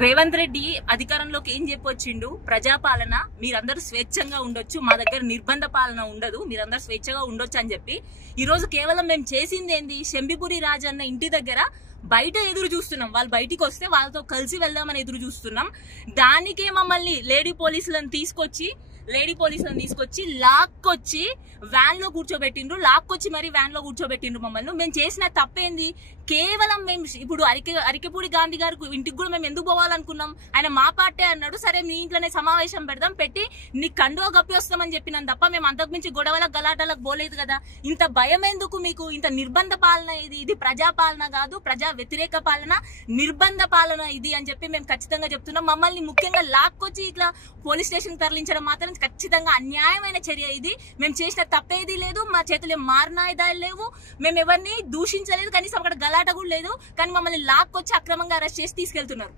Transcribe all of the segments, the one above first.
రేవంత్ రెడ్డి అధికారంలోకి ఏం చెప్పొచ్చిండు? ప్రజాపాలన, మీరందరూ స్వేచ్ఛంగా ఉండొచ్చు, మా దగ్గర నిర్బంధ పాలన ఉండదు, మీరందరూ స్వేచ్ఛగా ఉండొచ్చు అని చెప్పి ఈ రోజు కేవలం మేము చేసింది ఏంది? శంభిపురి రాజన్న ఇంటి దగ్గర బయట ఎదురు చూస్తున్నాం. వాళ్ళు బయటికి వస్తే వాళ్ళతో కలిసి వెళ్దామని ఎదురు చూస్తున్నాం. దానికే మమ్మల్ని లేడీ పోలీసులను తీసుకొచ్చి లాక్కొచ్చి వ్యాన్ లో కూర్చోబెట్టిండ్రు. మరి వ్యాన్ లో కూర్చోబెట్టిండ్రు మమ్మల్ని. మేము చేసిన తప్పేంది? కేవలం మేము ఇప్పుడు అరికెపూడి గాంధీ గారి ఇంటికి కూడా మేము ఎందుకు పోవాలనుకున్నాం? ఆయన మా పార్టీ అన్నాడు, సరే మీ ఇంట్లోనే సమావేశం పెడదాం, పెట్టి నీ కండువా గప్పి వస్తామని చెప్పినాం తప్ప మేము అంతకుమించి గొడవలకు గలాటలకు పోలేదు కదా. ఇంత భయం ఎందుకు మీకు? ఇంత నిర్బంధ పాలన ఇది ప్రజాపాలన కాదు, ప్రజా వ్యతిరేక పాలన, నిర్బంధ పాలన ఇది అని చెప్పి మేము ఖచ్చితంగా చెప్తున్నాం. మమ్మల్ని ముఖ్యంగా లాక్కొచ్చి ఇట్లా పోలీస్ స్టేషన్ తరలించడం మాత్రం ఖచ్చితంగా అన్యాయమైన చర్య ఇది. మేము చేసిన తప్పేది లేదు, మా చేతులు మారణాయుధాలు లేవు, మేము ఎవరిని దూషించలేదు, కనీసం అక్కడ గలాట కూడా లేదు. కానీ మమ్మల్ని లాక్కొచ్చి అక్రమంగా అరెస్ట్ చేసి తీసుకెళ్తున్నారు.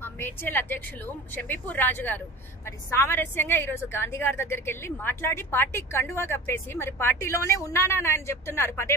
మా మేడ్చల్ అధ్యక్షులు శంభిపూర్ రాజు గారు మరి సామరస్యంగా ఈ రోజు గాంధీ గారి దగ్గరికి వెళ్లి మాట్లాడి పార్టీ కండువా కప్పేసి మరి పార్టీలోనే ఉన్నానా అని ఆయన చెప్తున్నారు పదే.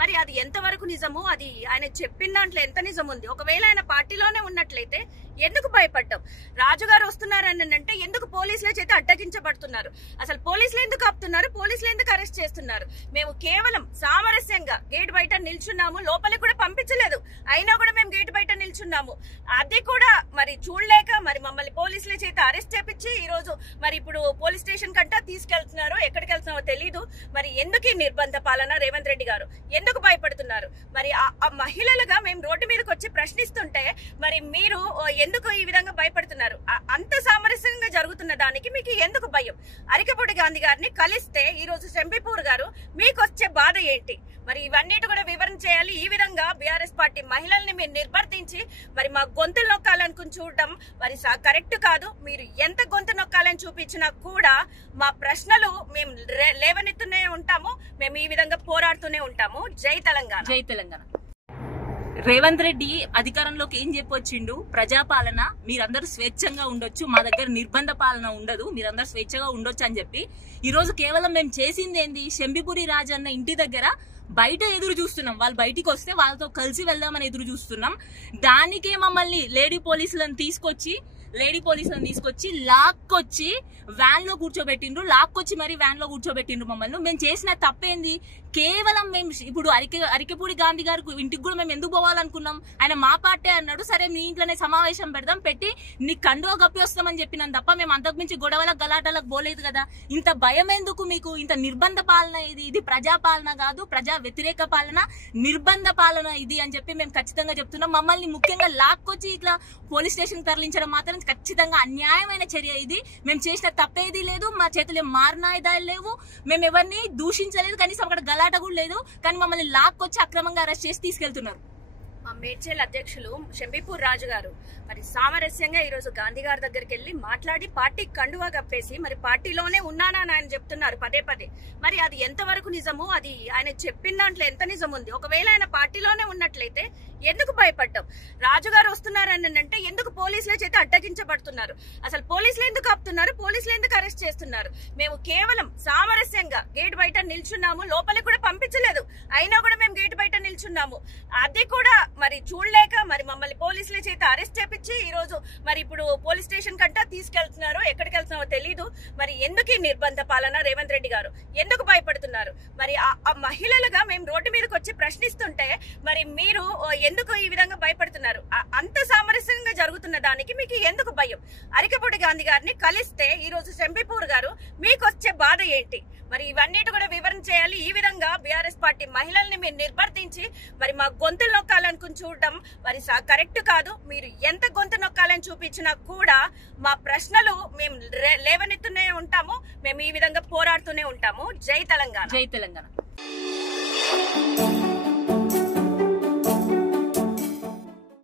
మరి అది ఎంతవరకు నిజము? అది ఆయన చెప్పిన దాంట్లో ఎంత నిజం ఉంది? ఒకవేళ ఆయన పార్టీలోనే ఉన్నట్లయితే ఎందుకు భయపడ్డాం? రాజుగారు వస్తున్నారని అంటే ఎందుకు పోలీసుల చేత అడ్డగించబడుతున్నారు? అసలు పోలీసులు ఎందుకు ఆపుతున్నారు? పోలీసులు ఎందుకు అరెస్ట్ చేస్తున్నారు? మేము కేవలం సామరస్యంగా గేట్ బయట నిల్చున్నాము, లోపలికి కూడా పంపించలేదు, అయినా కూడా మేము గేట్ బయట నిల్చున్నాము. అది కూడా మరి చూడలేక మరి మమ్మల్ని పోలీసుల చేత అరెస్ట్ చేపించి ఈ రోజు మరి ఇప్పుడు పోలీస్ స్టేషన్ కంటా తీసుకెళ్తున్నారు. ఎక్కడికి వెళ్తున్నామో తెలీదు. మరి ఎందుకు ఈ నిర్బంధ పాలన? రేవంత్ రెడ్డి గారు ఎందుకు భయపడుతున్నారు? మరి ఆ మహిళలుగా మేము రోడ్డు మీదకి వచ్చి ప్రశ్నిస్తుంటే మరి మీరు ఎందుకు ఈ విధంగా భయపడుతున్నారు? అంత సామరస్యంగా జరుగుతున్న దానికి మీకు ఎందుకు భయం? అరికెపూడి గాంధీ గారిని కలిస్తే ఈ రోజు శంభిపూర్ గారు మీకు వచ్చే బాధ ఏంటి? మరి ఇవన్నిటి కూడా వివరణ చేయాలి. ఈ విధంగా బీఆర్ఎస్ పార్టీ మహిళల్ని మీరు నిర్వర్తించి మరి మా గొంతులు నొక్కాలనుకుని చూడడం మరి కరెక్ట్ కాదు. మీరు ఎంత గొంతు నొక్కాలని చూపించినా కూడా మా ప్రశ్నలు మేము లేవనెత్తునే ఉంటాము, మేము ఈ విధంగా పోరాడుతూనే ఉంటాము. జై తెలంగాణ. జై తెలంగాణ. రేవంత్ రెడ్డి అధికారంలోకి ఏం చెప్పొచ్చిండు? ప్రజాపాలన, మీరందరూ స్వేచ్ఛంగా ఉండొచ్చు, మా దగ్గర నిర్బంధ పాలన ఉండదు, మీరందరూ స్వేచ్ఛగా ఉండొచ్చు అని చెప్పి ఈ రోజు కేవలం మేము చేసింది ఏంది? శంభిపురి రాజన్న ఇంటి దగ్గర బయట ఎదురు చూస్తున్నాం. వాళ్ళు బయటికి వస్తే వాళ్ళతో కలిసి వెళ్దామని ఎదురు చూస్తున్నాం. దానికే మమ్మల్ని లేడీ పోలీసులను తీసుకొచ్చి లాక్కొచ్చి వ్యాన్ లో కూర్చోబెట్టిండ్రు. మరి వ్యాన్ లో కూర్చోబెట్టిండ్రు మమ్మల్ని. మేము చేసిన తప్పేంది? కేవలం మేము ఇప్పుడు అరికెపూడి గాంధీ గారి ఇంటికి కూడా మేము ఎందుకు పోవాలనుకున్నాం? ఆయన మా పార్టీ అన్నాడు, సరే మీ ఇంట్లోనే సమావేశం పెడదాం, పెట్టి నీ కండువా గప్పి వస్తామని చెప్పినాం తప్ప మేము అంతకుమించి గొడవలకు గలాటలకు పోలేదు కదా. ఇంత భయం ఎందుకు మీకు? ఇంత నిర్బంధ పాలన ఇది ప్రజాపాలన కాదు, ప్రజా వ్యతిరేక పాలన, నిర్బంధ పాలన ఇది అని చెప్పి మేము ఖచ్చితంగా చెప్తున్నాం. మమ్మల్ని ముఖ్యంగా లాక్కొచ్చి ఇట్లా పోలీస్ స్టేషన్ తరలించడం మాత్రం ఖచ్చితంగా అన్యాయమైన చర్య ఇది. మేము చేసిన తప్పేది లేదు, మా చేతులు మారణాయుధాలు లేవు, మేము ఎవరిని దూషించలేదు, కనీసం అక్కడ గలాట కూడా లేదు. కానీ మమ్మల్ని లాక్కొచ్చి అక్రమంగా అరెస్ట్ చేసి తీసుకెళ్తున్నారు. మా మేడ్చల్ అధ్యక్షులు శంభిపూర్ రాజు గారు మరి సామరస్యంగా ఈ రోజు గాంధీ గారి దగ్గరికి వెళ్లి మాట్లాడి పార్టీ కండువా కప్పేసి మరి పార్టీలోనే ఉన్నానా అని ఆయన చెప్తున్నారు పదే. మరి అది ఎంతవరకు నిజము? అది ఆయన చెప్పిన దాంట్లో ఎంత నిజం ఉంది? ఒకవేళ ఆయన పార్టీలోనే ఉన్నట్లయితే ఎందుకు భయపడ్డాం? రాజుగారు వస్తున్నారని అంటే ఎందుకు పోలీసుల చేత అడ్డగించబడుతున్నారు? అసలు పోలీసులు ఎందుకు ఆపుతున్నారు? పోలీసులు ఎందుకు అరెస్ట్ చేస్తున్నారు? మేము కేవలం సామరస్యంగా గేట్ బయట నిల్చున్నాము, లోపలికి కూడా పంపించలేదు, అయినా కూడా మేము గేట్ బయట నిల్చున్నాము. అది కూడా మరి చూడలేక మరి మమ్మల్ని పోలీసుల చేత అరెస్ట్ చేపించి ఈ రోజు మరి ఇప్పుడు పోలీస్ స్టేషన్ కంటా తీసుకెళ్తున్నారు. ఎక్కడికి వెళ్తున్నామో తెలీదు. మరి ఎందుకు ఈ నిర్బంధ పాలన? రేవంత్ రెడ్డి గారు ఎందుకు భయపడుతున్నారు? మరి ఆ మహిళలుగా మేము రోడ్డు మీదకి వచ్చి ప్రశ్నిస్తుంటే మరి మీరు ఎందుకు ఈ విధంగా భయపడుతున్నారు? అంత సామరస్యంగా జరుగుతున్న దానికి మీకు ఎందుకు భయం? అరికెపూడి గాంధీ గారిని కలిస్తే ఈ రోజు శంభిపూర్ గారు మీకు వచ్చే బాధ ఏంటి? మరి ఇవన్నిటి కూడా వివరణ చేయాలి. ఈ విధంగా బీఆర్ఎస్ పార్టీ మహిళల్ని మీరు నిర్వర్తించి మరి మా గొంతులు నొక్కాలనుకుని చూడడం మరి కరెక్ట్ కాదు. మీరు ఎంత గొంతు నొక్కాలని చూపించినా కూడా మా ప్రశ్నలు మేము లేవనెత్తునే ఉంటాము, మేము ఈ విధంగా పోరాడుతూనే ఉంటాము. జై తెలంగాణ. జై తెలంగాణ.